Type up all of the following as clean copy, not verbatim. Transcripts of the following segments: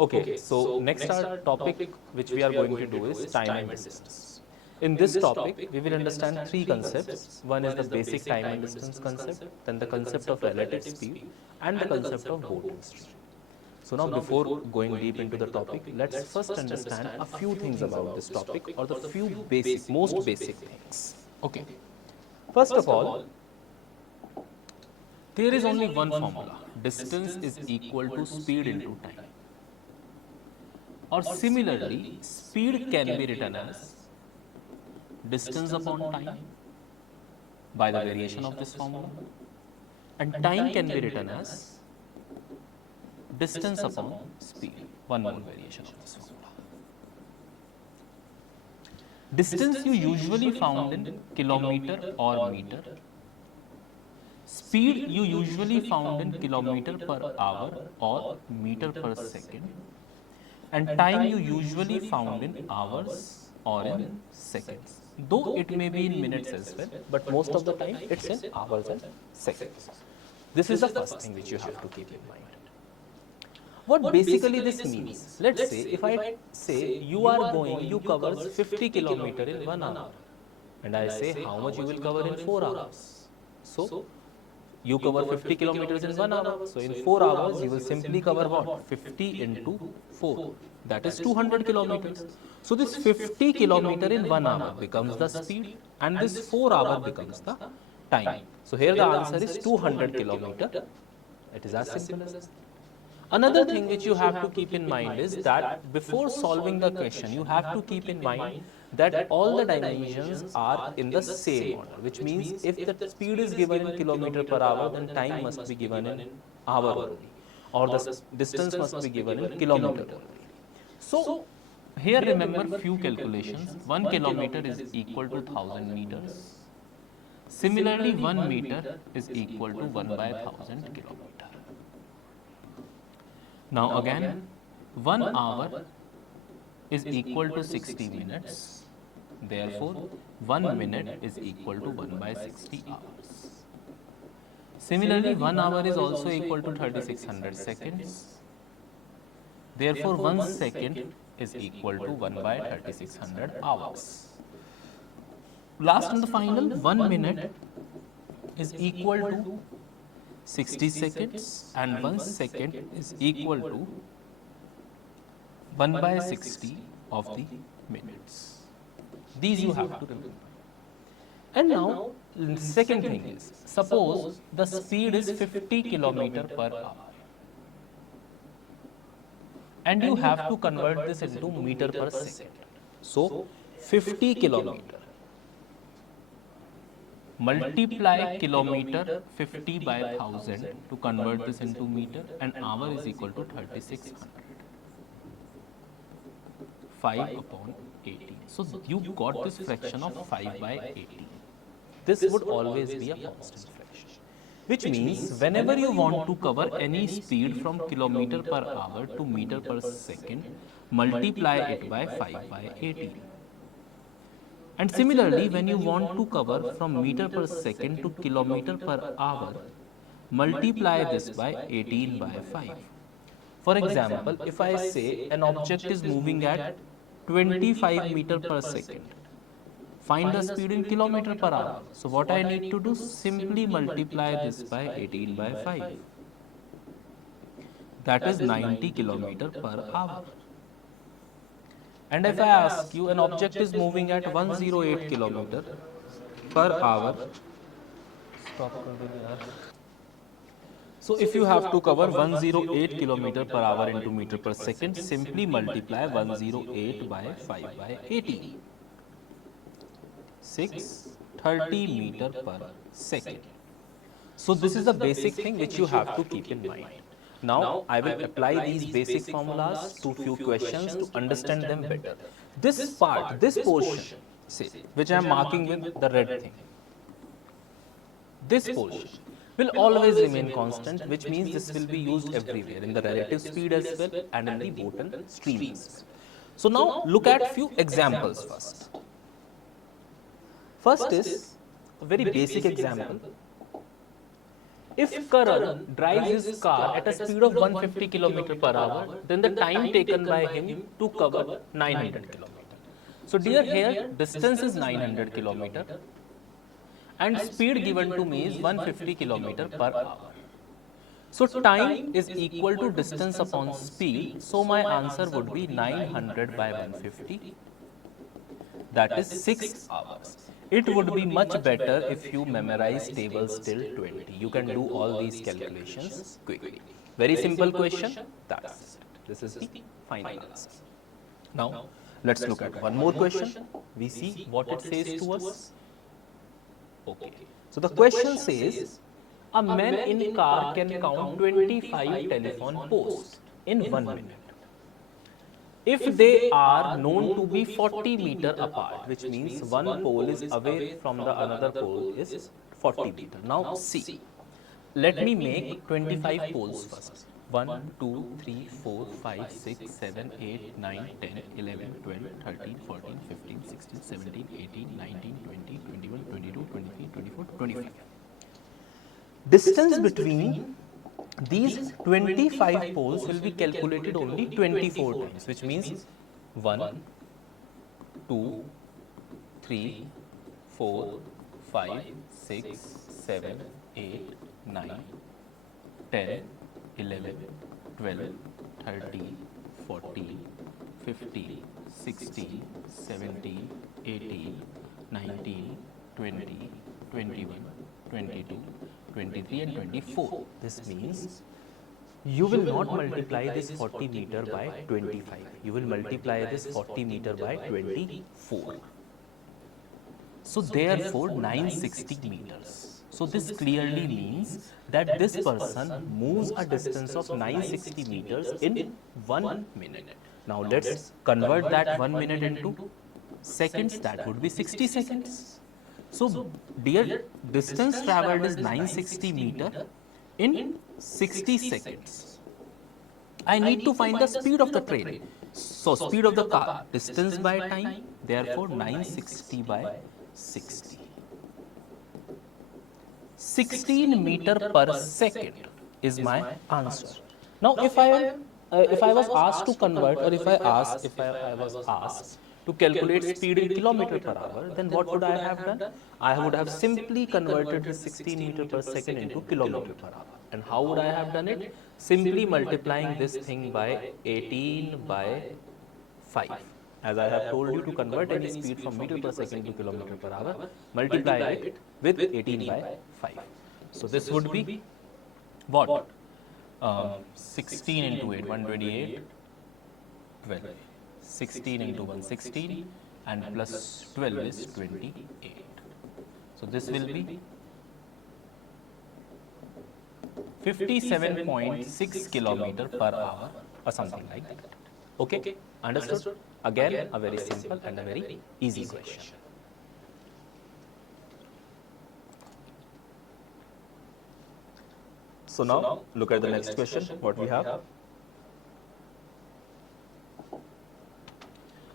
Okay, so next our topic which we are going to do is time and distance. In this topic, we will understand three concepts. One is the basic time and distance concept, then the concept of relative speed, and the concept of boat and stream. So now before going deep into the topic, let's first understand a few things about this topic or the few basic, most basic things. Okay, first of all, there is only one formula. Distance is equal to speed into time. Or similarly, speed can be written as distance upon time by the variation of this formula, and time can be written as distance upon speed, one more variation of this formula. Distance you usually found in kilometer or meter. Speed you usually found in kilometer per hour or meter per second. And time you usually found in hours or in seconds. Though it may be in minutes as well, but most of the time it's in hours and seconds. This is the first thing which you have to keep in mind. What basically this means? Let's say if I say you covers 50 kilometer in 1 hour, and I say how much you will cover in 4 hours. So you cover 50 kilometers in 1 hour. So in 4 hours, you will simply cover what? 50 into 4. That is 200 kilometers. So this 50 kilometer in 1 hour becomes the speed, and this 4 hour becomes the time. So here the answer is 200 kilometer. It is as simple as that. Another thing which you have to keep in mind is that before solving the question, you have to keep in mind that all the dimensions are in the same order, which means if the speed is given in kilometer per hour, then time must be given in hour only, or the distance must be given in kilometer only. So here remember few calculations. 1 kilometer is equal to 1000 meters. Similarly, 1 meter is equal to 1 by 1000 kilometer. Now again, 1 hour is equal to 60 minutes. Therefore, 1 minute is equal to 1 by 60 hours. Similarly, 1 hour is also equal to 3600 seconds. Therefore, 1 second is equal to 1 by 3600 hours. Last and the final, 1 minute is equal to 60 seconds, and 1 second is equal to 1 by 60 of the minutes. These you have to remember. And now, the second thing is, suppose the speed is 50 kilometer per hour, and you have to convert this into meter per second. So, 50 kilometer multiply kilometer 50 by 1000 to convert this into meter, and hour is equal to 3600. 5 upon 18. So you got this fraction of 5 by 18. This would always be a constant fraction, which means whenever you want to cover any speed from kilometer per hour to meter per second, multiply it by 5 by 18. And similarly, when you want to cover from meter per second to kilometer per hour, multiply this by 18 by 5. For example, if I say an object is moving at 25 meter per second, find the speed in kilometer per hour. So what I need to do, simply multiply this by 18 by 5. That is 90 kilometer per hour. And if I ask you, an object is moving at 108 kilometer per hour. So if you have to cover 108 kilometer per hour into meter per second, simply multiply 108 by 5 by 80. 630 meter per second. So this is the basic thing which you have to keep in mind. Now I will apply these basic formulas to few questions to understand them better. This part, this portion, say, which I am marking with the red thing, this portion will always remain constant, which means this will be used everywhere in the relative speed as well and in the boat and stream as well. So now look at few examples first. First is a very basic example. if Karan drives his car at a speed of 150 km per hour, then the time taken by him to cover 900 km. So dear, here distance is 900 km and speed given to me is 150 km per hour. So time is equal to distance upon speed. So my answer would be 900 by 150. That is 6 hours. It would be much better if you memorize tables till 20. You can do all these calculations quickly. Very simple question. That's it. This is the final answer. Now, let's look at one more question. We see what it says to us. Okay. So the question says, a man in car can count 25 telephone posts in 1 minute. If they are known to be 40 meter apart, which means one pole is away from the another pole is 40 meter. Now see, let me make 25 poles first. 1, 2, 3, 4, 5, 6, 7, 8, 9, 10, 11, 12, 13, 14, 15, 16, 17, 18, 19, 20, 21, 22, 23, 24, 25. Distance between these 25 poles will be calculated only 24 times, which means 1, 2, 3, 4, 5, 6, 7, 8, 9, 10, 11, 12, 13, 14, 15, 16, 17, 18, 19, 20, 21, 22, 23 and 24. This means you will not multiply this 40 meter by 25. You will multiply this 40 meter by 24. So therefore 960 meters. So this clearly means that this person moves a distance of 960 meters in 1 minute. Now let's convert that 1 minute into seconds. That would be 60 seconds. So, dear, distance travelled is 960 meter in 60 seconds. I need to find the speed of the train. So, speed of the car, distance by time, therefore 960 by 60. 16 meter per second is my answer. Now, if I was asked to convert, or if I was asked to calculate speed in kilometer per hour, then what would I have done? I would have simply converted the 16 meter per second into kilometer per hour. And how would I have done it? Simply multiplying this thing by 18 by 5. As I have told you, to convert any speed from meter per second to kilometer per hour, multiply it with 18 by 5. So this would be what? 16 into 8, 128, 12. 16 into 116 and plus 12 is 28. So this will be 57.6 kilometer per hour or something like that. Okay, understood? Again, a very simple and a very easy question. So now look at the next question. What we have?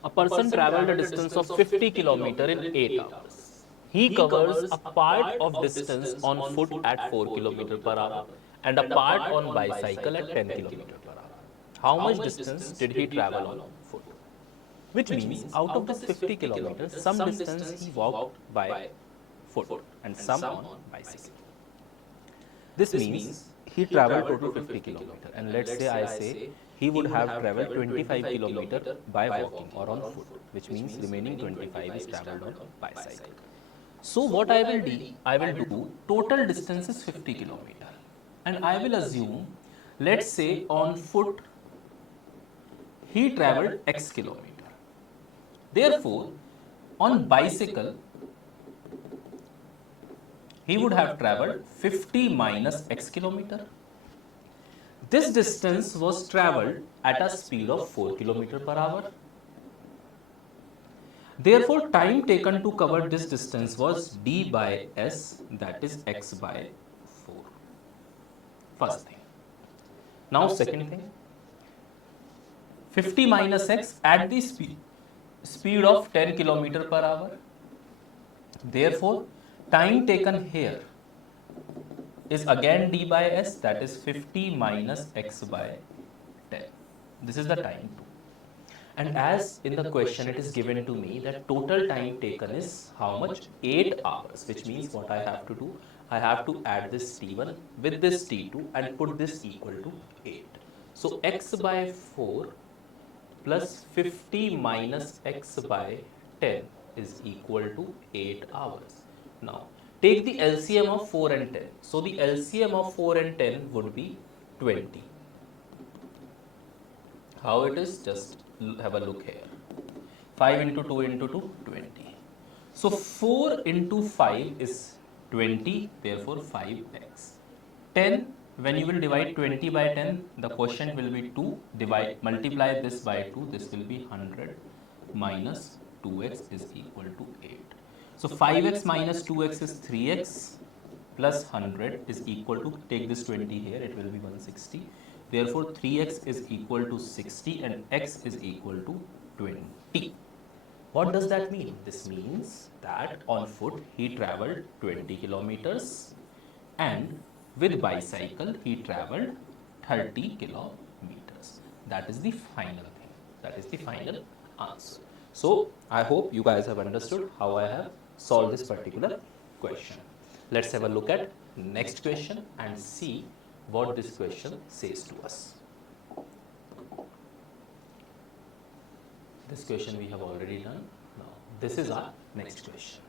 A person travelled a distance of 50 km in 8 hours. He covers a part of distance on foot at 4 km per hour and a part on bicycle at 10 km per hour. How much distance did he travel on foot? Which means out of this 50 km, some distance he walked by foot and some on bicycle. This means he travelled total 50 km, and let's say I say he would have travelled 25 km by walking or on foot, which means remaining 25 is travelled on bicycle. So what I will do, total distance is 50 km, and I will assume, let's say on foot he travelled x kilometer. Therefore, on bicycle he would have travelled 50 minus x kilometer. This distance was travelled at a speed of 4 km per hour. Therefore, time taken to cover this distance was d by s, that is x by 4. First thing. Now, second thing. 50 minus x at the speed of 10 km per hour. Therefore, time taken here is again d by s, that is 50 minus x by 10. This is the time 2. And as in the question it is given to me that total time taken is how much? 8 hours, which means what I have to do? I have to add this t1 with this t2 and put this equal to 8. So x by 4 plus 50 minus x by 10 is equal to 8 hours. Now, take the LCM of 4 and 10. So, the LCM of 4 and 10 would be 20. How it is? Just have a look here. 5 into 2 into 2, 20. So, 4 into 5 is 20, therefore 5x. 10, when you will divide 20 by 10, the quotient will be 2, multiply this by 2, this will be 100 minus 2x is equal to 8. So 5x minus 2x is 3x plus 100 is equal to, take this 20 here, it will be 160. Therefore 3x is equal to 60 and x is equal to 20. What does that mean? This means that on foot he travelled 20 kilometers and with bicycle he travelled 30 kilometers. That is the final thing. That is the final answer. So, I hope you guys have understood how I have solved this particular question. Let's have a look at next question and see what this question says to us. This question we have already done. Now, this is our next question.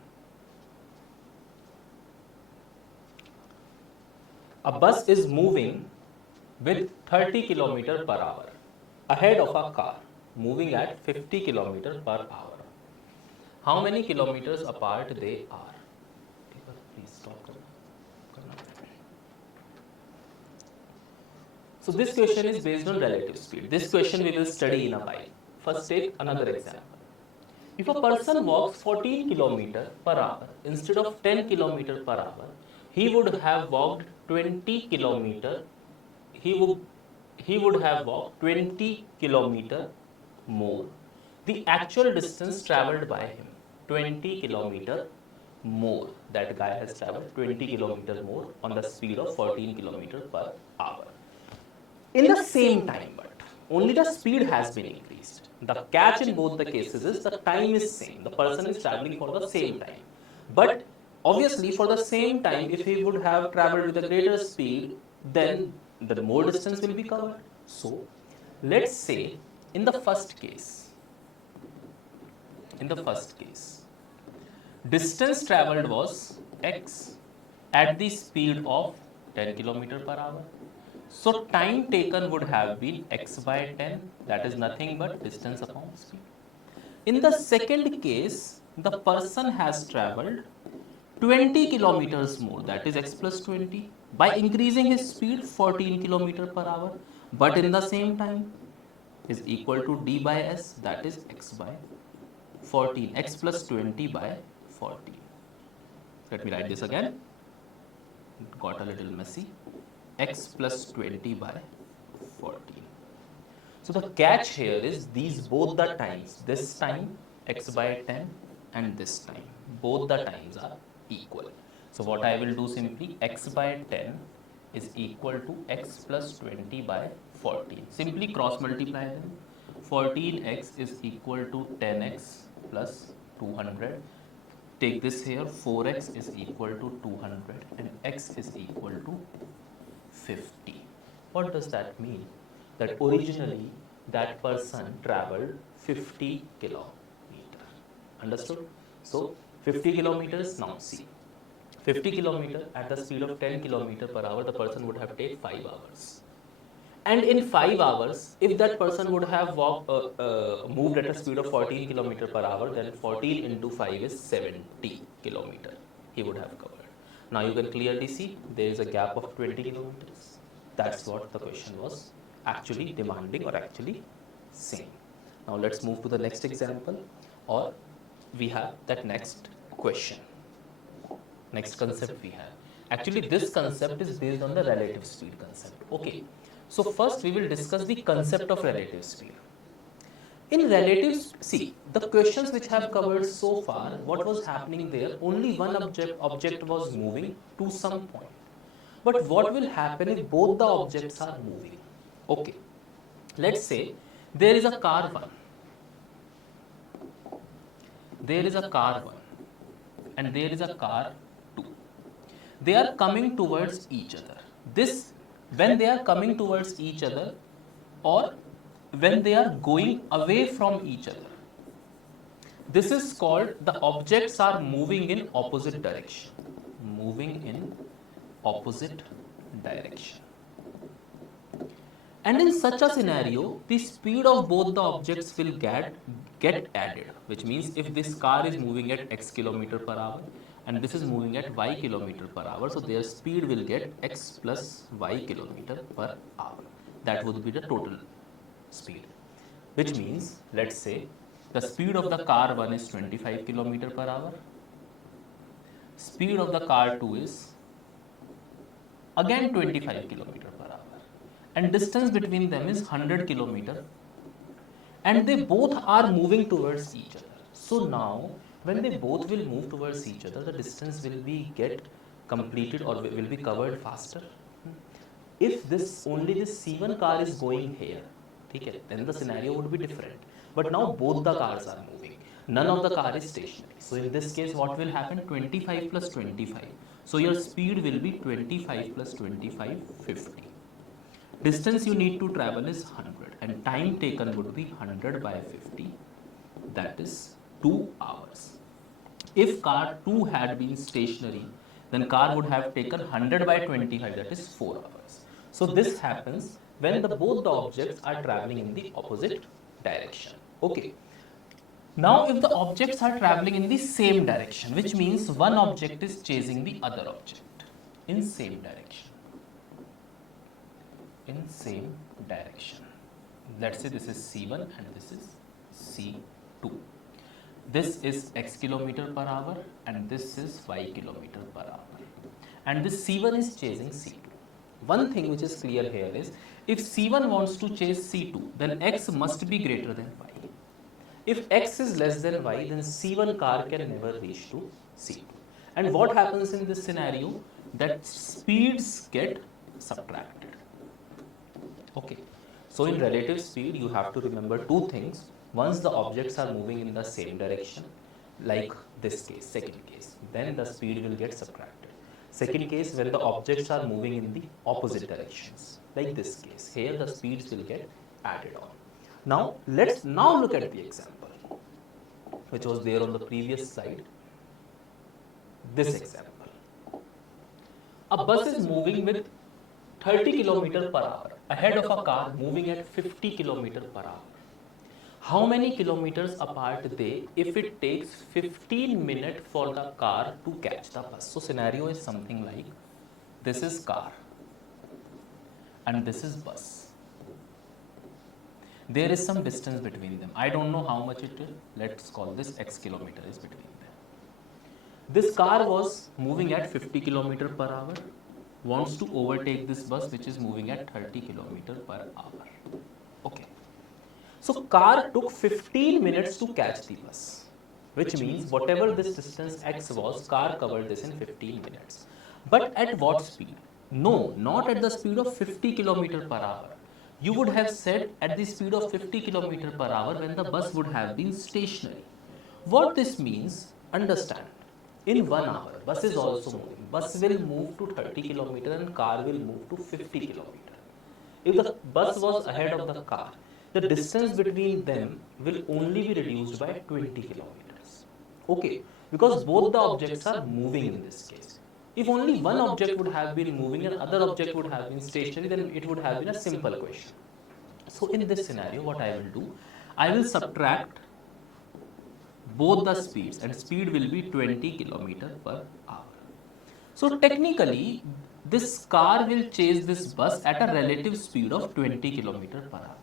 A bus is moving with 30 km per hour ahead of a car moving at 50 km per hour. How many kilometers apart they are? Please stop. So this question is based on relative speed. This question we will study in a while. First take another example. If a person walks 14 km per hour instead of 10 km per hour, he would have walked 20 km. He would have walked 20 km more. The actual distance travelled by him, 20 km more. That guy has travelled 20 km more on the speed of 14 km per hour. In the same time, but only the speed has been increased. The catch in both the cases is the time is same. The person is travelling for the same time. But obviously for the same time, if he would have travelled with a greater speed, then the more distance will be covered. So, let's say in the first case, distance travelled was x at the speed of 10 km per hour. So time taken would have been x by 10, that is nothing but distance upon speed. In the second case, the person has travelled 20 kilometers more, that is x plus 20, by increasing his speed 14 km per hour, but in the same time is equal to d by s, that is x by 14, x plus 20 by 14. Let me write this again, it got a little messy. X plus 20 by 14. So the catch here is these both the times, this time x by 10 and this time, both the times are equal. So what I will do simply, x by 10 is equal to x plus 20 by 14. Simply cross multiply them. 14x is equal to 10x plus 200. Take this here, 4x is equal to 200 and x is equal to 50. What does that mean? That originally that person travelled 50 kilometers. Understood? So 50 kilometers, now see. 50 kilometers at the speed of 10 kilometers per hour, the person would have taken 5 hours. And in 5 hours, if that person would have moved at a speed of 14 kilometers per hour, then 14 into 5 is 70 kilometers he would have covered. Now you can clearly see there is a gap of 20 kilometers. That's what the question was actually demanding or actually saying. Now let's move to the next example, or we have that next question. Next concept we have. Actually this concept is based on the relative speed concept. Okay. So first we will discuss the concept of relative speed. In relatives, see, the questions which have covered so far, what was happening there, only one object was moving to some point. But what will happen if both the objects are moving? Okay, let's say there is a car 1, there is a car 1, and there is a car 2. They are coming towards each other. This, when they are coming towards each other, or when they are going away from each other, this is called the objects are moving in opposite direction. Moving in opposite direction. And in such a scenario, the speed of both the objects will get added, which means if this car is moving at x kilometer per hour and this is moving at y kilometer per hour, so their speed will get x plus y kilometer per hour. That would be the total speed, which means, let's say, the speed of the car 1 is 25 kilometer per hour, speed of the car 2 is again 25 kilometer per hour, and distance between them is 100 kilometer, and they both are moving towards each other. So now when they both will move towards each other, the distance will be get completed or will be covered faster. If this only this C1 car is going here, okay, then the scenario would be different. But now both the cars are moving. None of the car is stationary. So in this case, what will happen? 25 plus 25. So your speed will be 25 plus 25, 50. Distance you need to travel is 100 and time taken would be 100 by 50, that is 2 hours. If car 2 had been stationary, then car would have taken 100 by 25, that is 4 hours. So this happens when both the objects are traveling in the opposite direction. Okay. Now if the objects are traveling in the same direction, which means one object is chasing the other object in same direction. In same direction. Let's say this is C1 and this is C2. This is x kilometer per hour and this is y kilometer per hour. And this C1 is chasing C2. One thing which is clear here is, if C1 wants to chase C2, then x must be greater than y. If x is less than y, then C1 car can never reach to C2. And what happens in this scenario? That speeds get subtracted. Okay. So in relative speed, you have to remember two things. Once the objects are moving in the same direction, like this case, second case, then the speed will get subtracted. Second case, when the objects are moving in the opposite directions, like this case, here the speeds will get added on. Now, let's now look at the example, which was there on the previous slide. This example. A bus is moving with 30 km per hour ahead of a car moving at 50 km per hour. How many kilometers apart they if it takes 15 minutes for the car to catch the bus? So scenario is something like, this is car and this is bus. There is some distance between them. I don't know how much it is. Let's call this x kilometer is between them. This car was moving at 50 km per hour, wants to overtake this bus which is moving at 30 km per hour. Okay. So car took 15 minutes to catch the bus, which means whatever this distance x was, car covered this in 15 minutes. But at what speed? No, not at the speed of 50 km per hour. You would have said at the speed of 50 km per hour when the bus would have been stationary. What this means, understand. In 1 hour, bus is also moving. Bus will move to 30 km and car will move to 50 km. If the bus was ahead of the car, the distance between them will only be reduced by 20 kilometers. Okay, because both the objects are moving in this case. If only one object would have been moving and other object would have been stationary, then it would have been a simple question. So in this scenario, what I will do, I will subtract both the speeds and speed will be 20 km per hour. So technically, this car will chase this bus at a relative speed of 20 km per hour.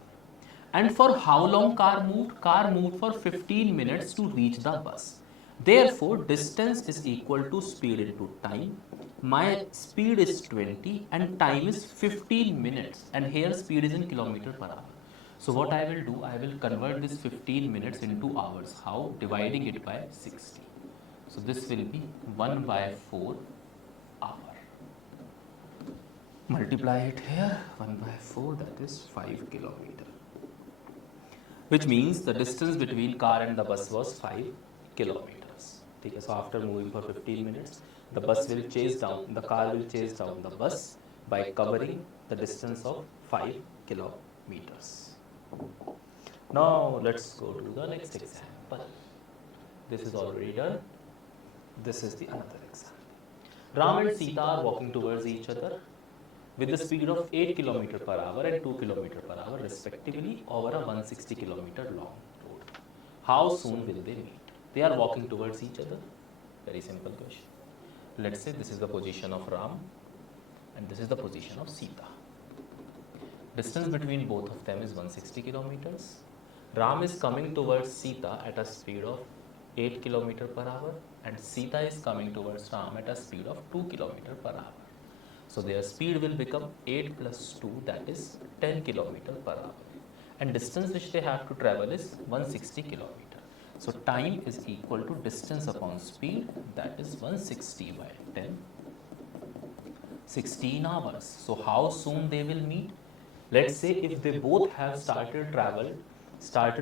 And for how long car moved? Car moved for 15 minutes to reach the bus. Therefore, distance is equal to speed into time. My speed is 20 and time is 15 minutes and here speed is in kilometer per hour. So what I will do, I will convert this 15 minutes into hours. How? Dividing it by 60. So this will be 1 by 4 hour. multiply it here, 1 by 4, that is 5 kilometer. Which means the distance between car and the bus was 5 kilometers. Okay, so after moving for 15 minutes, the car will chase down the bus by covering the distance of 5 kilometers. Now let's go to the next example. This is already done. This is the another example. Ram and Sita are walking towards each other with the speed of 8 km per hour and 2 km per hour respectively over a 160 km long road. How soon will they meet? They are walking towards each other. Very simple question. Let's say this is the position of Ram and this is the position of Sita. Distance between both of them is 160 kilometers. Ram is coming towards Sita at a speed of 8 km per hour and Sita is coming towards Ram at a speed of 2 km per hour. So their speed will become 8 plus 2, that is 10 km per hour. And distance which they have to travel is 160 km. So time is equal to distance upon speed, that is 160 by 10, 16 hours. So how soon they will meet? Let's say if they both have started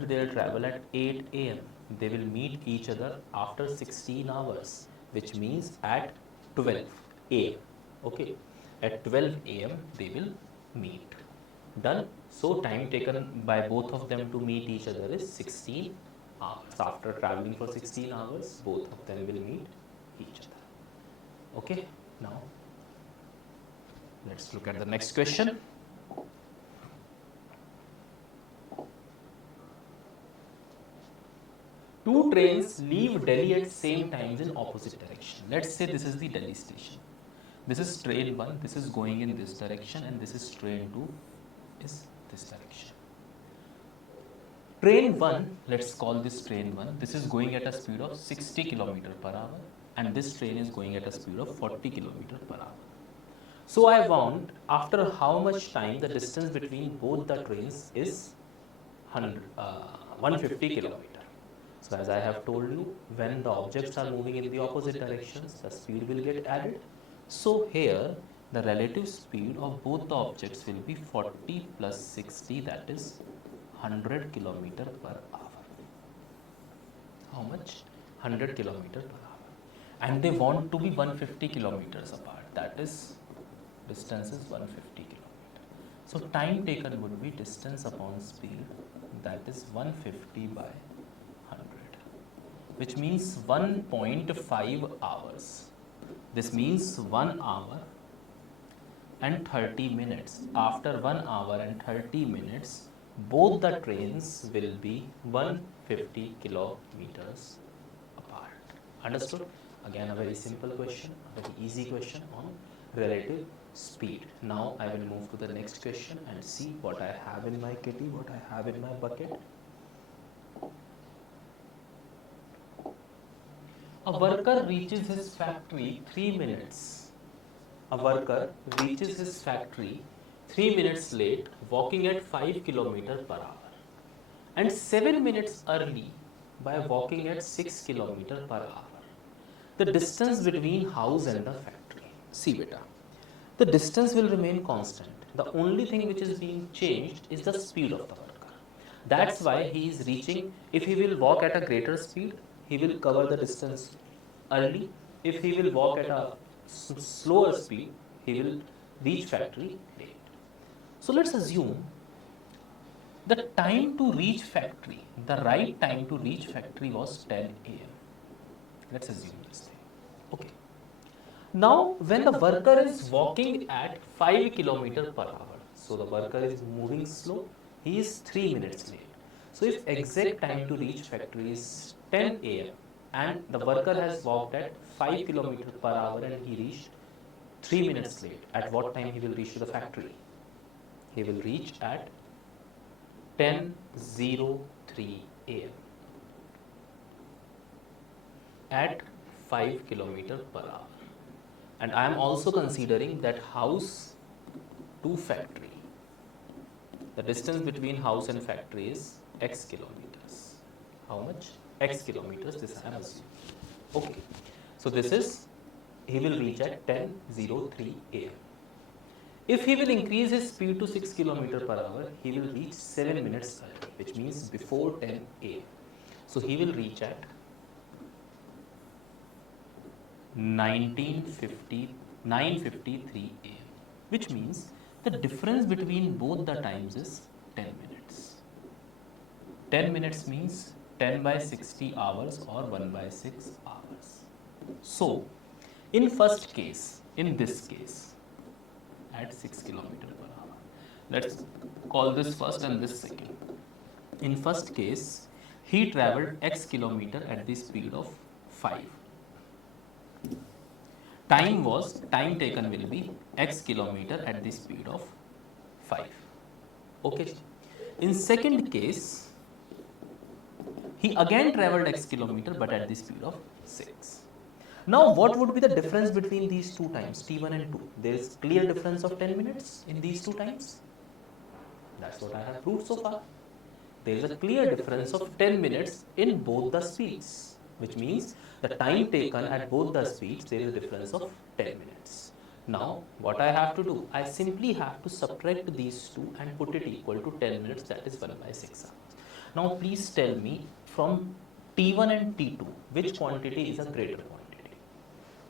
their travel at 8 am, they will meet each other after 16 hours, which means at 12 am. Okay, at 12 am they will meet. Done. So time taken by both of them to meet each other is 16 hours. After traveling for 16 hours, both of them will meet each other. Okay, now let's look at the next question. Two trains leave Delhi at same times in opposite direction. Let's say this is the Delhi station. This is train 1, this is going in this direction, and this is train 2 is this direction. Train 1, let's call this train 1, this is going at a speed of 60 km per hour and this train is going at a speed of 40 km per hour. So I want after how much time the distance between both the trains is 150 km. So as I have told you, when the objects are moving in the opposite directions, the speed will get added. So here the relative speed of both the objects will be 40 plus 60, that is 100 km per hour. How much? 100 km per hour. And they want to be 150 kilometers apart, that is distance is 150 km. So time taken would be distance upon speed, that is 150 by 100, which means 1.5 hours. This means 1 hour and 30 minutes. After 1 hour and 30 minutes, both the trains will be 150 kilometers apart. Understood? Again, a very simple question, a very easy question on relative speed. Now I will move to the next question and see what I have in my kitty, what I have in my bucket. A worker reaches his factory 3 minutes. A worker reaches his factory 3 minutes late, walking at 5 km per hour, and 7 minutes early by walking at 6 km per hour. The distance between house and the factory. See beta, the distance will remain constant. The only thing which is being changed is the speed of the worker. That's why he is reaching, if he will walk at a greater speed, he will cover the distance early. If he will walk at a slower speed, he will reach factory late. So let's assume the time to reach factory, the right time to reach factory was 10 am. Let's assume this thing. Okay. Now when the worker is walking at 5 km per hour, so the worker is moving slow, he is 3 minutes late. So if exact time to reach factory is 10 am and the worker has walked at 5 km per hour and he reached 3 minutes late, at what time he will reach to the factory? He will reach at 10:03 am at 5 km per hour. And I am also considering that house to factory, the distance between house and factory is x kilometers. How much? X kilometers, this I am assuming. Okay, so this is, he will reach at 10:03 am. If he will increase his speed to 6 km per hour, he will reach 7 minutes early, which means before 10 a.m. So he will reach at 9:53 a.m., which means the difference between both the times is 10 minutes. 10 minutes means 10 by 60 hours or 1 by 6 hours. So, in first case, in this case, at 6 km per hour, let's call this first and this second. In first case, he traveled x kilometer at the speed of 5. Time taken will be x kilometer at the speed of 5. Okay. In second case, he again traveled x kilometer but at the speed of 6. Now what would be the difference between these two times, t1 and 2? There is clear difference of 10 minutes in these two times. That's what I have proved so far. There is a clear difference of 10 minutes in both the speeds, which means the time taken at both the speeds, there is a difference of 10 minutes. Now, what I have to do? I simply have to subtract these two and put it equal to 10 minutes, that is 1 by 6 hours. Now, please tell me from T1 and T2, which quantity is a greater quantity?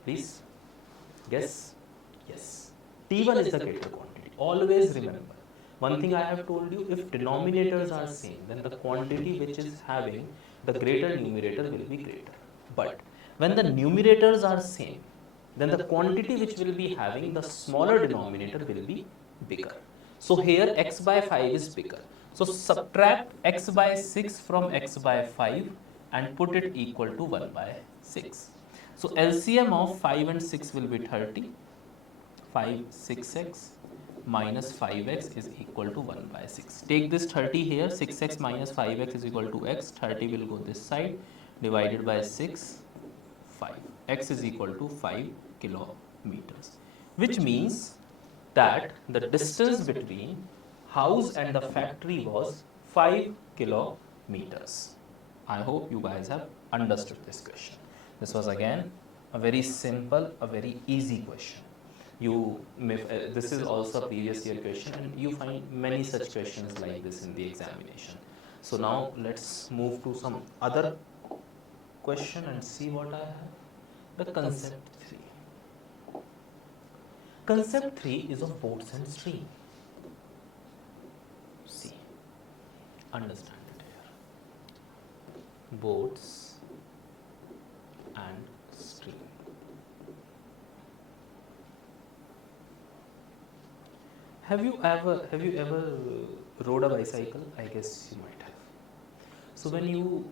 Please guess. Yes, T1 is the greater quantity. Always remember, one thing I have told you, if denominators are same, then the quantity which is having the greater numerator will be greater. But when the numerators are same, then the quantity which will be having the smaller denominator will be bigger. So here x by 5 is bigger. So subtract x by 6 from x by 5 and put it equal to 1 by 6. So LCM of 5 and 6 will be 30. 5 6x minus 5x is equal to 1 by 6. Take this 30 here, 6x minus 5x is equal to x, 30 will go this side, divided by 6, 5. X is equal to 5 kilometers, which means that the distance between house and the factory was 5 kilometers. I hope you guys have understood this question. This was again a very simple, a very easy question. This is also a previous year question and you find many such questions like this in the examination. So now let's move to some other question and see what I have. The concept 3. Concept 3 is of boats and stream. See, understand it here. Boats and stream. Have you ever rode a bicycle? I guess you might have. So when you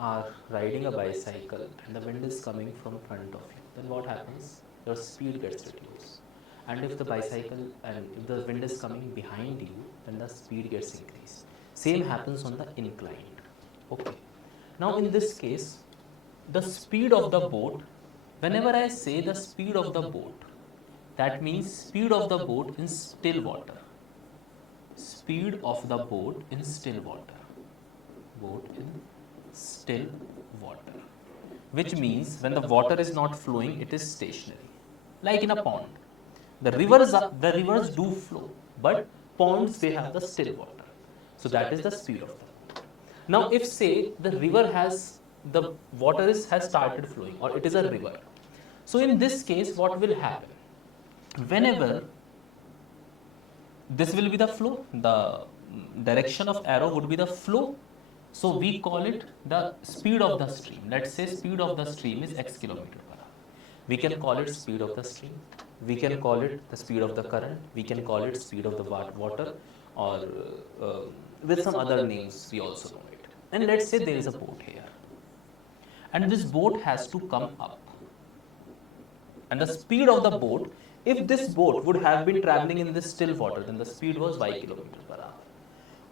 are riding a bicycle and the wind is coming from front of you, then what happens? Your speed gets reduced. And if the wind is coming behind you, then the speed gets increased. Same happens on the inclined. Okay. Now in this case, the speed of the boat, whenever I say the speed of the boat, that means speed of the boat in still water. Speed of the boat in still water. Boat in still water. Which means when the water is not flowing, it is stationary. Like in a pond. The rivers do flow, but ponds, they have the still water. So that is the speed of the boat. Now if say the water has started flowing, or it is a river. So in this case, what will happen? Whenever this will be the flow, the direction of arrow would be the flow. So we call it the speed of the stream. Let's say speed of the stream is x kilometer per hour. We can call it speed of the stream. We can call it the speed of the current. We can call it speed of the water, or with some other names we also know it. And let's say there is a boat here. And this boat has to come up. And the speed of the boat, if this boat would have been traveling in this still water, then the speed was y km per hour.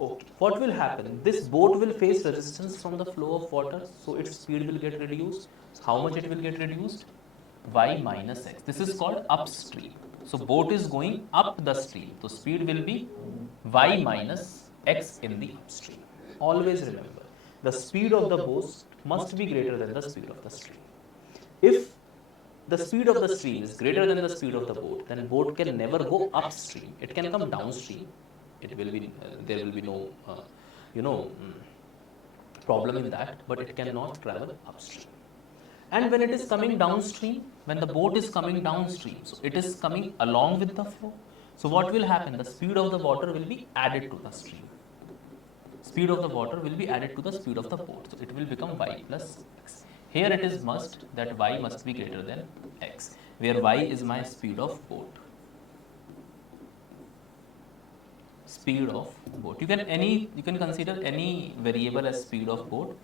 Okay. What will happen? This boat will face resistance from the flow of water, so its speed will get reduced. How much it will get reduced? Y minus x. This is called upstream. So boat is going up the stream. So speed will be y minus x in the upstream. Always remember, the speed of the boat must be greater than the speed of the stream. If the speed of the stream is greater than the speed of the boat, then boat can never go upstream. It can come downstream. It will be there will be no you know problem in that, but it cannot travel upstream. And when it is coming downstream, when the boat is coming downstream, so it is coming along with the flow. So what will happen? The speed of the water will be added to the stream. Speed of the water will be added to the speed of the boat. So it will become y plus x. Here it is must that y must be greater than x, where y is my speed of boat. Speed of boat. You can consider any variable as speed of boat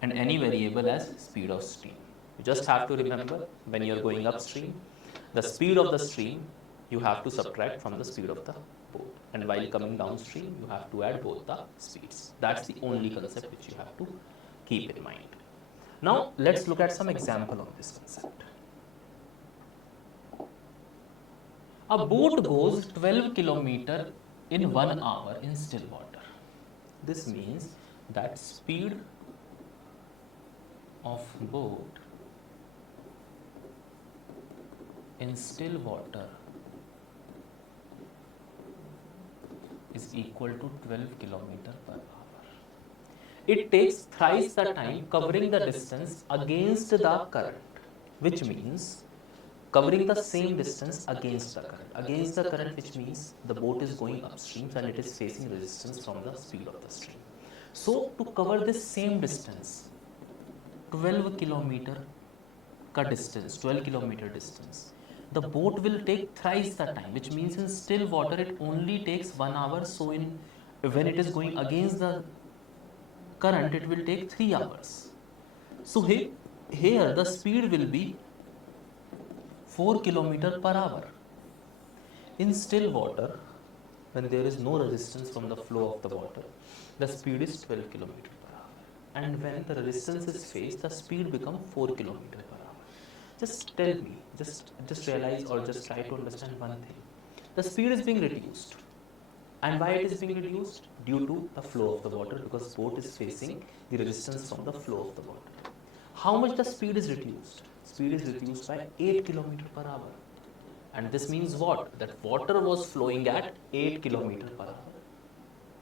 and any variable as speed of stream. You just have to remember when you are going upstream, the speed of the stream you have to subtract from the speed of the boat, and while coming downstream you have to add both the speeds. That's the only concept which you have to keep in mind. Now let's look at some example on this concept. A boat goes 12 km in 1 hour in still water. This means that speed of boat in still water is equal to 12 km per hour. It takes thrice the time covering the distance against the current, which means covering the same distance against the current. Against the current, which means the boat is going upstream and it is facing resistance from the speed of the stream. So to cover this same distance, 12 kilometer ka distance, 12 kilometer distance, the boat will take thrice the time, which means in still water it only takes 1 hour. So when it is going against the current, it will take 3 hours. So here the speed will be 4 km per hour. In still water, when there is no resistance from the flow of the water, the speed is 12 km per hour. And when the resistance is faced, the speed becomes 4 km per hour. Just tell me, just realize or just try to understand one thing. The speed is being reduced. And why it is being reduced? Due to the flow of the water, because boat is facing the resistance from the flow of the water. How much the speed is reduced? Speed is reduced by 8 km per hour. And this means what? That water was flowing at 8 km per hour.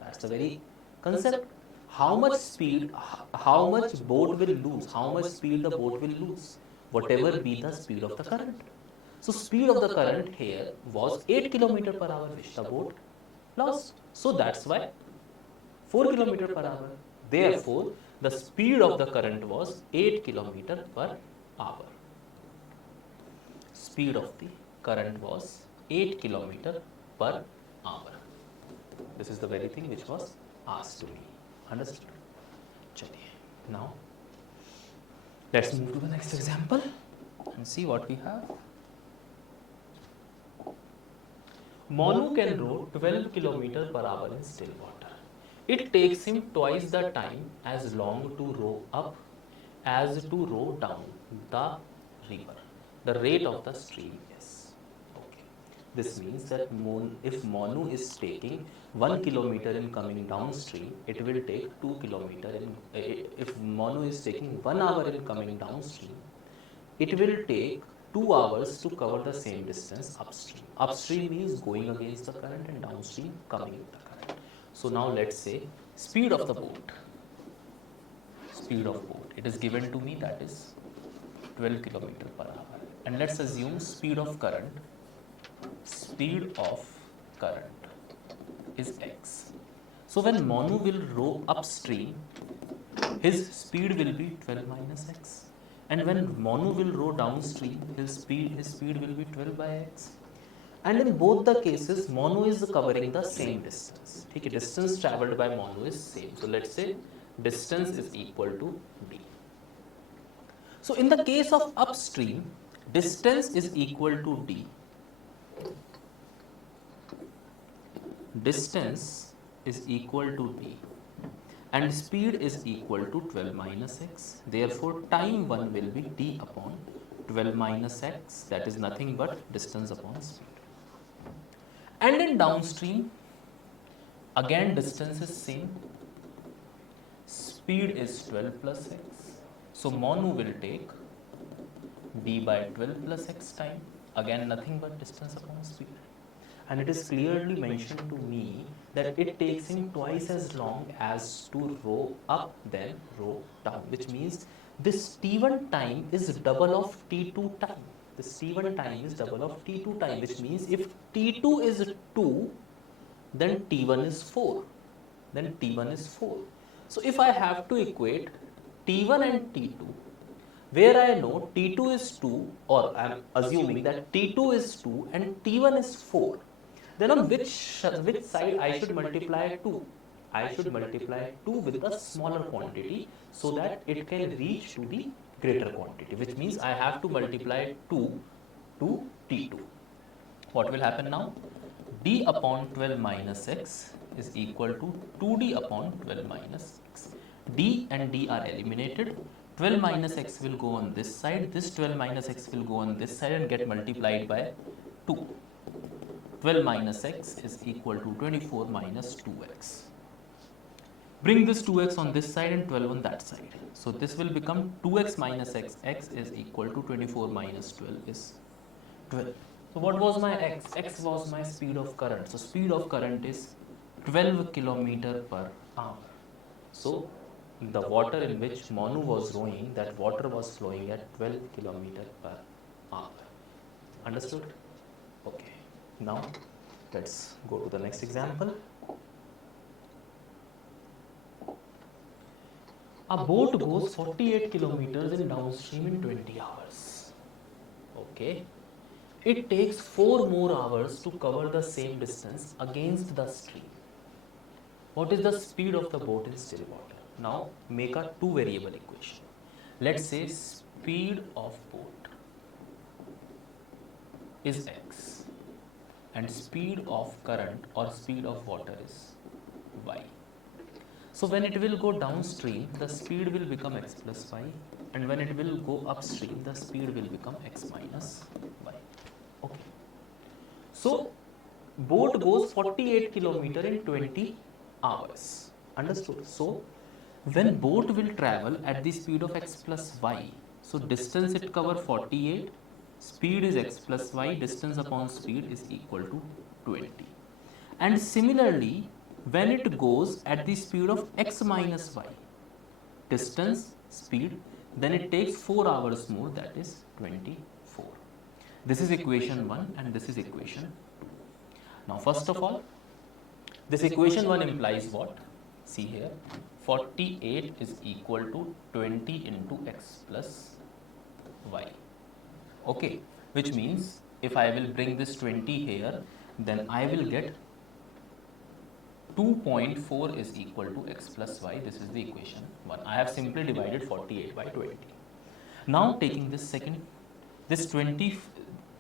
That's the very concept. How much speed, how much boat will lose? How much speed the boat will lose? Whatever be the speed of the current. So speed of the current here was 8 km per hour, which the boat lost. So that's why 4 km per hour. Therefore, the speed of the current was 8 km per hour. Speed of the current was 8 km per hour. This is the very thing which was asked to me. Understood? Chaliye. Now, let's move to the next example and see what we have. Monu can row 12 km per hour in still water. It takes him twice the time as long to row up as to row down the river. The rate of the stream is. Okay. This means that if Monu is taking 1 km in coming downstream, it will take 2 km in. If Monu is taking 1 hour in coming downstream, it will take 2 hours to cover the same distance upstream. Upstream means going against the current and downstream coming with the current. So now let's say speed of the boat. Speed of boat. It is given to me, that is 12 km per hour. And let's assume speed of current. Speed of current is x. So when Monu will row upstream, his speed will be 12 minus x. And when Monu will row downstream, his speed will be 12 by x. And in both the cases, Monu is covering the same distance. Okay, distance traveled by Monu is same. So let's say distance is equal to d. So in the case of upstream, distance is equal to d. Distance is equal to d. And speed is equal to 12 minus x. Therefore, time 1 will be d upon 12 minus x. That is nothing but distance upon speed. And in downstream, again distance is same. Speed is 12 plus x. So Monu will take d by 12 plus x time, again nothing but distance upon speed. And it is clearly mentioned to me that it takes him twice as long as to row up than row down, which means this t1 time is double of t2 time. This t1 time is double of t2 time, which means if t2 is 2, then t1 is 4. Then t1 is 4. So if I have to equate t1 and t2, where I know t2 is 2, or I am assuming that t2 is 2 and t1 is 4, then on which side I should multiply 2? I should multiply 2 with the smaller quantity so that it can reach to the greater quantity, which means I have to multiply 2 to t2. What will happen now? D upon 12 minus x is equal to 2d upon 12 minus x. D and D are eliminated. 12 minus x will go on this side. This 12 minus x will go on this side and get multiplied by 2. 12 minus x is equal to 24 minus 2x. Bring this 2x on this side and 12 on that side. So this will become 2x minus x. X is equal to 24 minus 12 is 12. So what was my x? X was my speed of current. So speed of current is 12 kilometer per hour. So the water in which Manu was rowing, that water was flowing at 12 kilometer per hour. Understood? Okay. Now let's go to the next example. A boat goes 48 kilometers in downstream in 20 hours. Okay. It takes 4 more hours to cover the same distance against the stream. What is the speed of the boat in still water? Now make a 2 variable equation. Let's say speed of boat is x and speed of current or speed of water is y. So when it will go downstream, the speed will become x plus y, and when it will go upstream, the speed will become x minus y. Okay. So boat goes 48 kilometer in 20 hours. Understood? So when boat will travel at the speed of x plus y, so distance it cover 48, speed is x plus y, distance upon speed is equal to 20. And similarly, when it goes at the speed of x minus y, distance, speed, then it takes 4 hours more, that is 24. This is equation 1 and this is equation 2. Now first of all, this equation 1 implies what? See here, 48 is equal to 20 into x plus y. Okay, which means if I will bring this 20 here, then I will get 2.4 is equal to x plus y. This is the equation 1. I have simply divided 48 by 20. Now taking this second, this 20,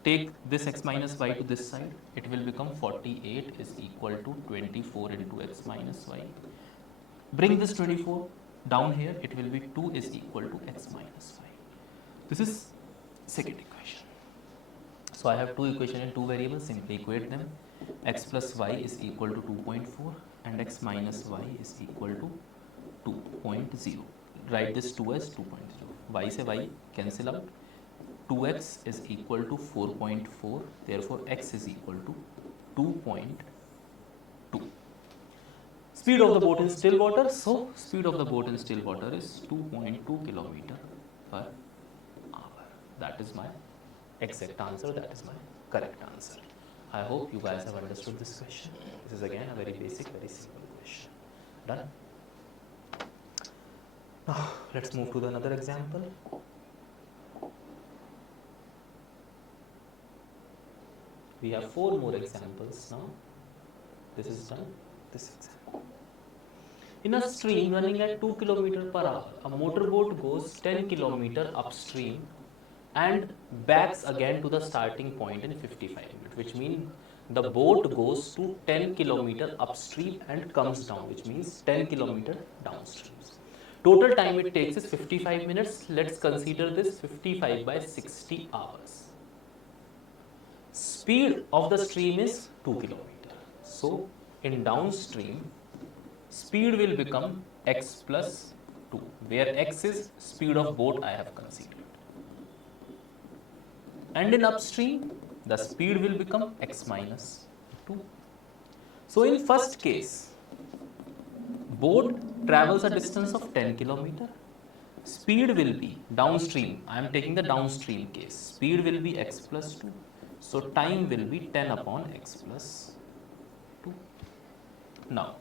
take this x minus y to this side, it will become 48 is equal to 24 into x minus y. Bring this 24 down here, it will be 2 is equal to x minus y. This is second equation. So I have two equations in two variables, simply equate them. X plus y is equal to 2.4 and x minus y is equal to 2.0. Write this 2 as 2.0. Y se y cancel out. 2x is equal to 4.4. Therefore, x is equal to 2.2. Speed of the boat in still water. So, speed of the boat in still water is 2.2 kilometer per hour. That is my exact answer. That is my correct answer. I hope you guys have understood this question. This is again a very basic, very simple question. Done? Now, let's move to another example. We have 4 more examples now. This is done. This example. In a stream running at 2 km per hour, a motorboat goes 10 km upstream and backs again to the starting point in 55 minutes, which means the boat goes to 10 km upstream and comes down, which means 10 km downstream. Total time it takes is 55 minutes. Let's consider this 55 by 60 hours. Speed of the stream is 2 km. So in downstream, speed will become x plus 2, where x is speed of boat I have considered. and in upstream the speed will become x minus 2. So in first case, boat travels a distance of 10 kilometer. Speed will be downstream. I am taking the downstream case. Speed will be x plus 2. So time will be 10 upon x plus 2. Now,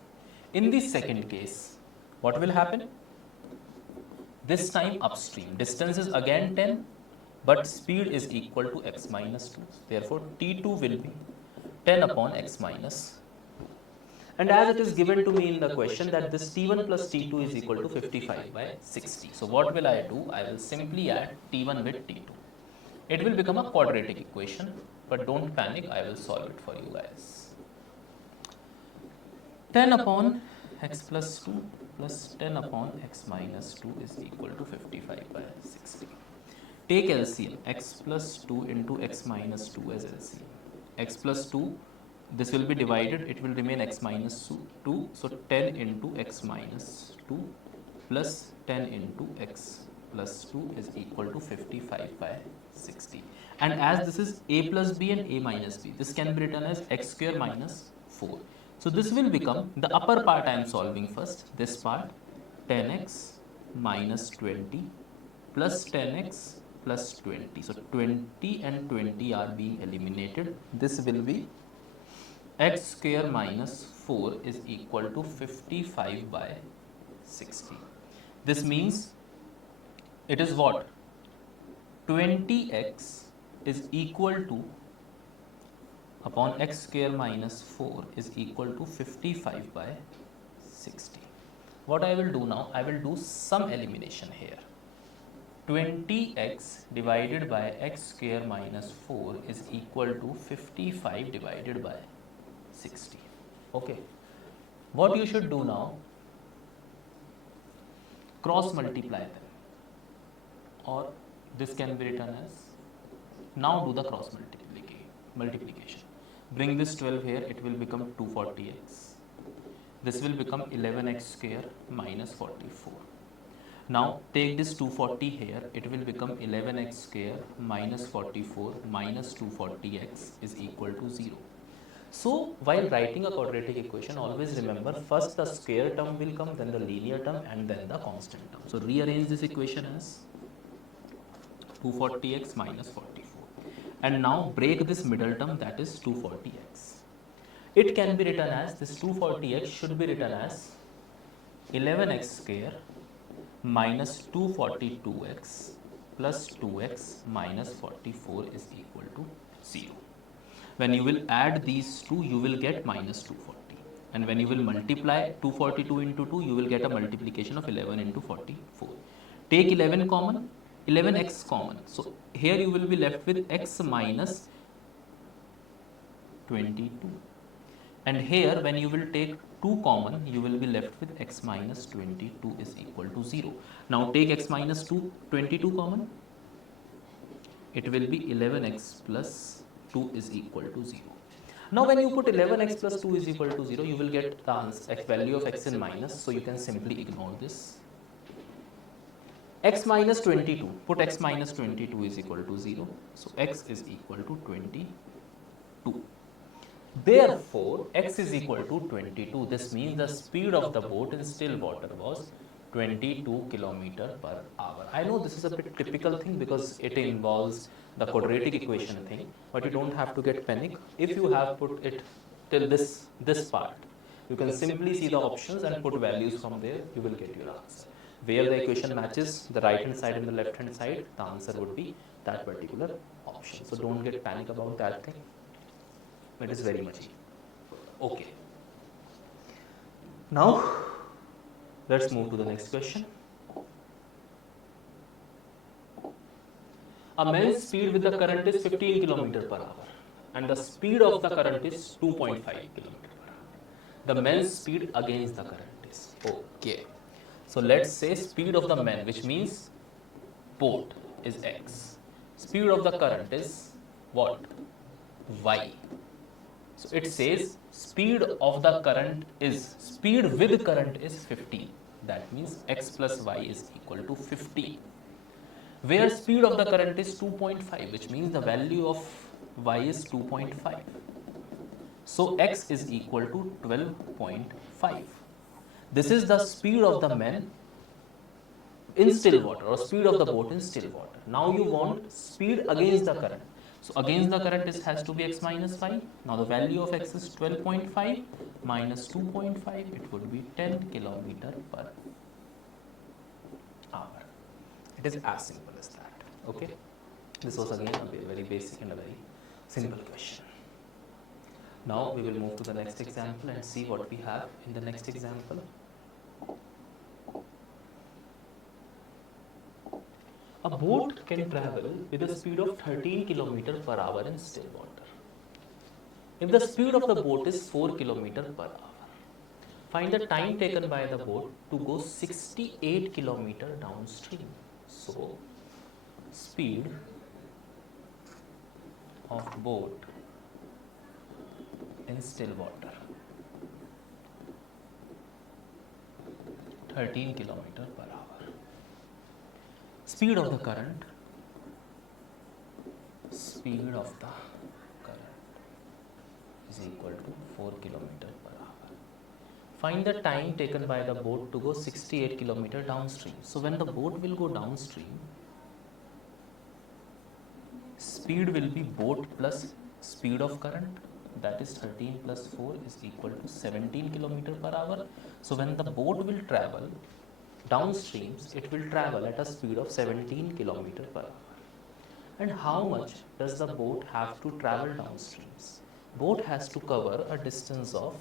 in the second case, what will happen? This time upstream. Distance is again 10, but speed is equal to x minus 2. Therefore, T2 will be 10 upon x minus. And as it is given to me in the question that this T1 plus T2 is equal to 55 by 60. So what will I do? I will simply add T1 with T2. It will become a quadratic equation, but don't panic, I will solve it for you guys. 10 upon x plus 2 plus 10 upon x minus 2 is equal to 55 by 60. Take LCM, x plus 2 into x minus 2 as LCM. X plus 2, this will be divided, it will remain x minus 2. So 10 into x minus 2 plus 10 into x plus 2 is equal to 55 by 60. And as this is a plus b and a minus b, this can be written as x square minus 4. So this will become, the upper part I am solving first, this part 10x minus 20 plus 10x plus 20. So 20 and 20 are being eliminated. This will be x square minus 4 is equal to 55 by 60. This means it is what? 20x is equal to upon x square minus 4 is equal to 55 by 60. What I will do now? I will do some elimination here. 20x divided by x square minus 4 is equal to 55 divided by 60. Okay. What you should do now? Cross multiply them. Or this can be written as, now do the cross multiplication. Bring this 12 here, it will become 240x. This will become 11x square minus 44. Now take this 240 here, it will become 11x square minus 44 minus 240x is equal to 0. So while writing a quadratic equation, always remember first the square term will come, then the linear term, and then the constant term. So rearrange this equation as 240x minus 44. And now break this middle term, that is 240x. It can be written as, this 240x should be written as 11x square minus 242x plus 2x minus 44 is equal to 0. When you will add these two, you will get minus 240. And when you will multiply 242 into 2, you will get a multiplication of 11 into 44. Take 11 common, 11x common. So here you will be left with x minus 22. And here when you will take 2 common, you will be left with x minus 22 is equal to 0. Now take x minus 22 common. It will be 11x plus 2 is equal to 0. Now when you put 11x plus 2 is equal to 0, you will get the answer, value of x in minus. So you can simply ignore this. X minus 22, put x minus 22 is equal to 0. So x is equal to 22. Therefore, x is equal to 22. This means the speed of the boat in still water was 22 km per hour. I know this is a bit typical thing because it involves the quadratic equation thing, but you don't have to get panic. If you have put it till this part, you can simply see the options and put values from there, you will get your answer. Where the equation matches the right hand side and the left hand side, the answer would be that particular option. So don't get panic about that thing. It is very much easy. Okay. Now, let's move to the next question. A man's speed with the current is 15 km per hour and the speed of the current is 2.5 km per hour. The man's speed against the current is, okay. So let's say speed of the man, which means boat, is x. Speed of the current is what? Y. So it says speed of the current is, speed with current is 15. That means x plus y is equal to 50. where speed of the current is 2.5, which means the value of y is 2.5. So x is equal to 12.5. This is the speed of the man in still water, or speed of the boat in still water. Now you want speed against the current. So against the current has to be x minus y. Now the value of x is 12.5 minus 2.5. It would be 10 kilometer per hour. It is as simple as that. Okay. This was again a very basic and a very simple question. Now we will move to the next example and see what we have in the next example. A boat can travel with a speed of 13 km per hour in still water. If the speed of the boat is 4 km per hour, find the time taken by the boat to go 68 km downstream. So, speed of boat in still water, 13 km per hour. Speed of the current is equal to 4 km per hour. Find the time taken by the boat to go 68 km downstream. So when the boat will go downstream, speed will be boat plus speed of current, that is 13 plus 4 is equal to 17 km per hour. So when the boat will travel downstreams, it will travel at a speed of 17 km per hour. And how much does the boat have to travel downstreams? Boat has to cover a distance of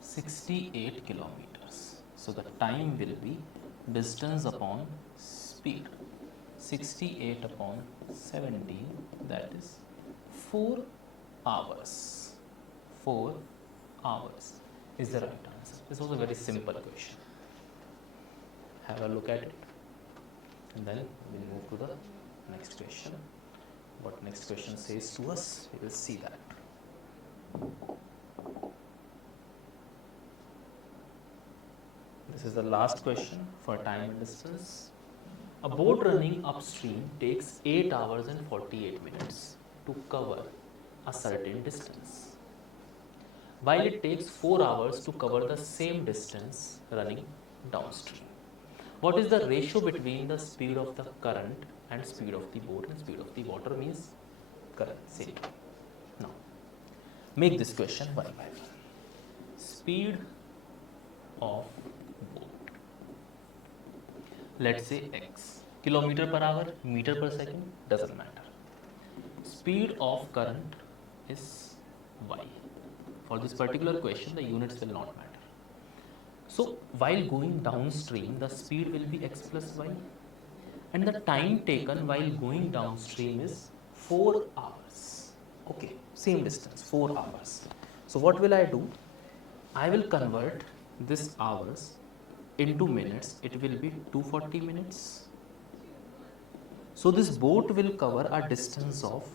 68 kilometers. So the time will be distance upon speed. 68 upon 17, that is 4 hours. 4 hours is the right answer. This was a very simple question. Have a look at it. And then we'll move to the next question. What next question says to us, we will see that. This is the last question for time and distance. A boat running upstream takes 8 hours and 48 minutes to cover a certain distance, while it takes 4 hours to cover the same distance running downstream. What is the ratio between the speed of the current and speed of the boat? And speed of the water means current, same. Now, make this question one by one. Speed of boat. Let's say x. Kilometer per hour, meter per second, doesn't matter. Speed of current is y. For this particular question, the units will not matter. So, while going downstream, the speed will be x plus y, and the time taken while going downstream is 4 hours. Okay, same distance, 4 hours. So, what will I do? I will convert this hours into minutes. It will be 240 minutes. So, this boat will cover a distance of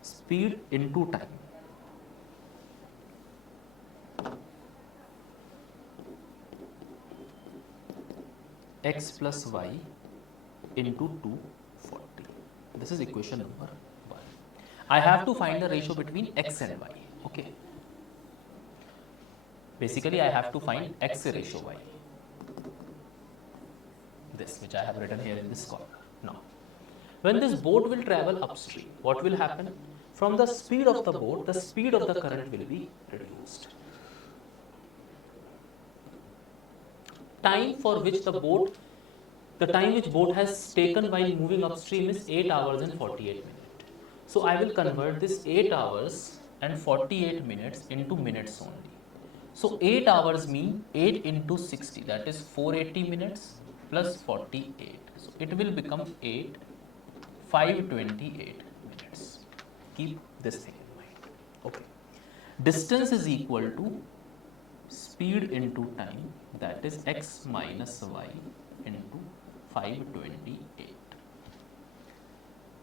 speed into time. X plus y into 240. This is equation number 1. I have to find the ratio between x and y. Okay. Basically, I have to find x ratio y. This, which I have written here in this corner. Now, when this boat will travel upstream, what will happen? From the speed of the boat, the speed of the current will be reduced. Time for which the time which boat has taken while moving upstream is 8 hours and 48 minutes. So I will convert this 8 hours and 48 minutes into minutes only. So 8 hours mean 8 into 60, that is 480 minutes plus 48. So it will become 528 minutes. Keep this thing in mind. Okay. Distance is equal to speed into time, that is x minus y into 528.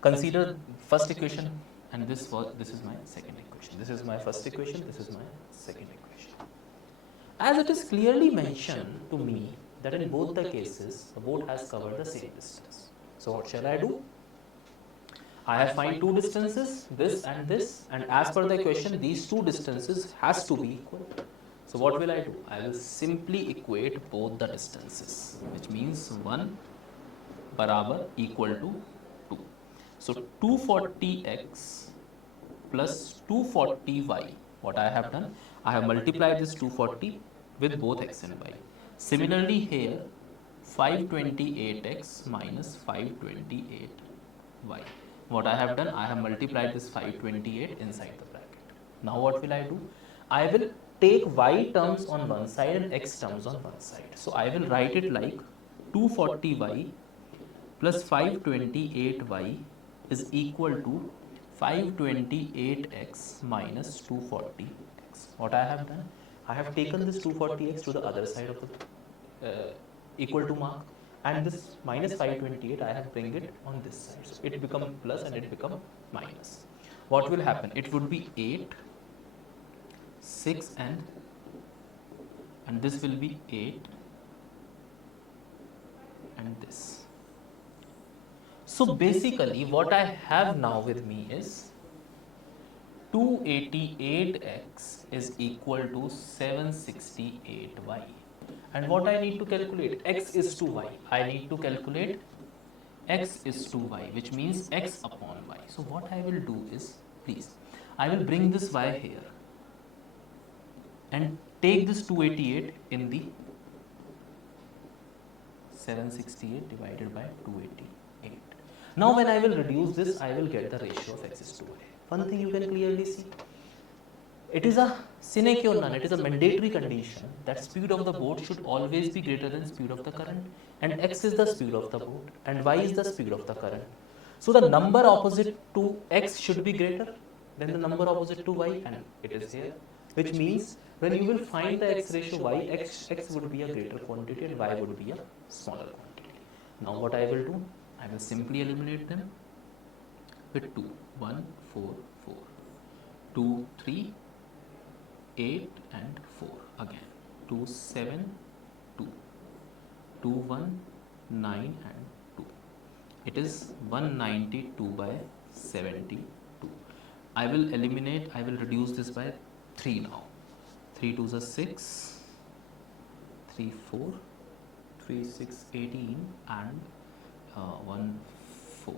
Consider first equation, and this is my second equation. This is my first equation, this is my second equation. As it is clearly mentioned to me that in both the cases, the boat has covered the same distance. So what shall I do? I have find two distances, this, and as per the equation, these two distances has to be equal. So what will I do? I will simply equate both the distances, which means 1 barabar equal to 2. So 240x plus 240y. What I have done? I have multiplied this 240 with both x and y. Similarly here, 528x minus 528y. What I have done? I have multiplied this 528 inside the bracket. Now what will I do? I will take y terms on one side and x terms on one side. So I will write it like 240y plus 528y is equal to 528x minus 240x. What I have done? I have taken this 240x to the other side of the equal to mark, and this minus 528 I have bring it on this side. So it become plus and it become minus. What will happen? It would be 8, 6 and this will be 8 and this. So basically what I have now with me is 288x is equal to 768y. And what I need to calculate? X is to y. I need to calculate x is to y, which means x upon y. So what I will do is, please, I will bring this y here and take this 288 in the 768 divided by 288. Now when I will reduce this, I will get the ratio of x is to y. One thing you can clearly see, it is a sine qua non, it is a mandatory condition that speed of the boat should always be greater than speed of the current, and x is the speed of the boat and y is the speed of the current. So the number opposite to x should be greater than the number opposite to y, and it is here, which means when you will find the x ratio y, x would be a greater quantity and y would be a smaller quantity. Now what I will do? I will simply eliminate them with 2, 1, 4, 4, 2, 3, 8 and 4 again, 2, 7, 2, 2, 1, 9 and 2. It is 192 by 72. I will eliminate, I will reduce this by 3 now. 3 2s are 6, 3 4, 3 6 18 and 1 4.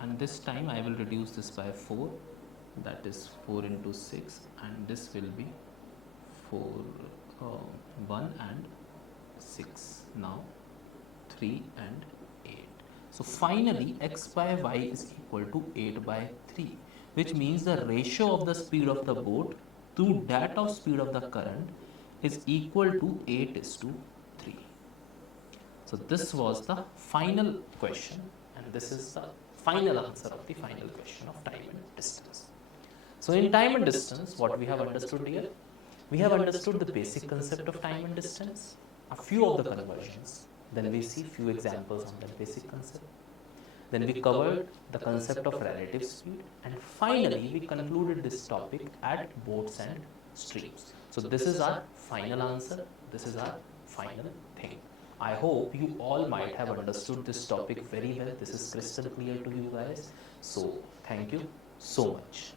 And this time I will reduce this by 4, that is 4 into 6, and this will be 4, 1 and 6. Now 3 and 8. So finally x by y is equal to 8 by 3, which means the ratio of the speed of the boat to that of speed of the current is equal to 8:3. So this was the final question, and this is the final answer of the final question of time and distance. So in time and distance, what we have understood here? We have understood the basic concept of time and distance, a few of the conversions, then we see few examples on that basic concept. Then we covered the concept of relative speed, and finally we concluded this topic at boats and streams. So this is our final answer, this is our final thing. I hope you all might have understood this topic very well. This is crystal clear to you guys. So thank you so much.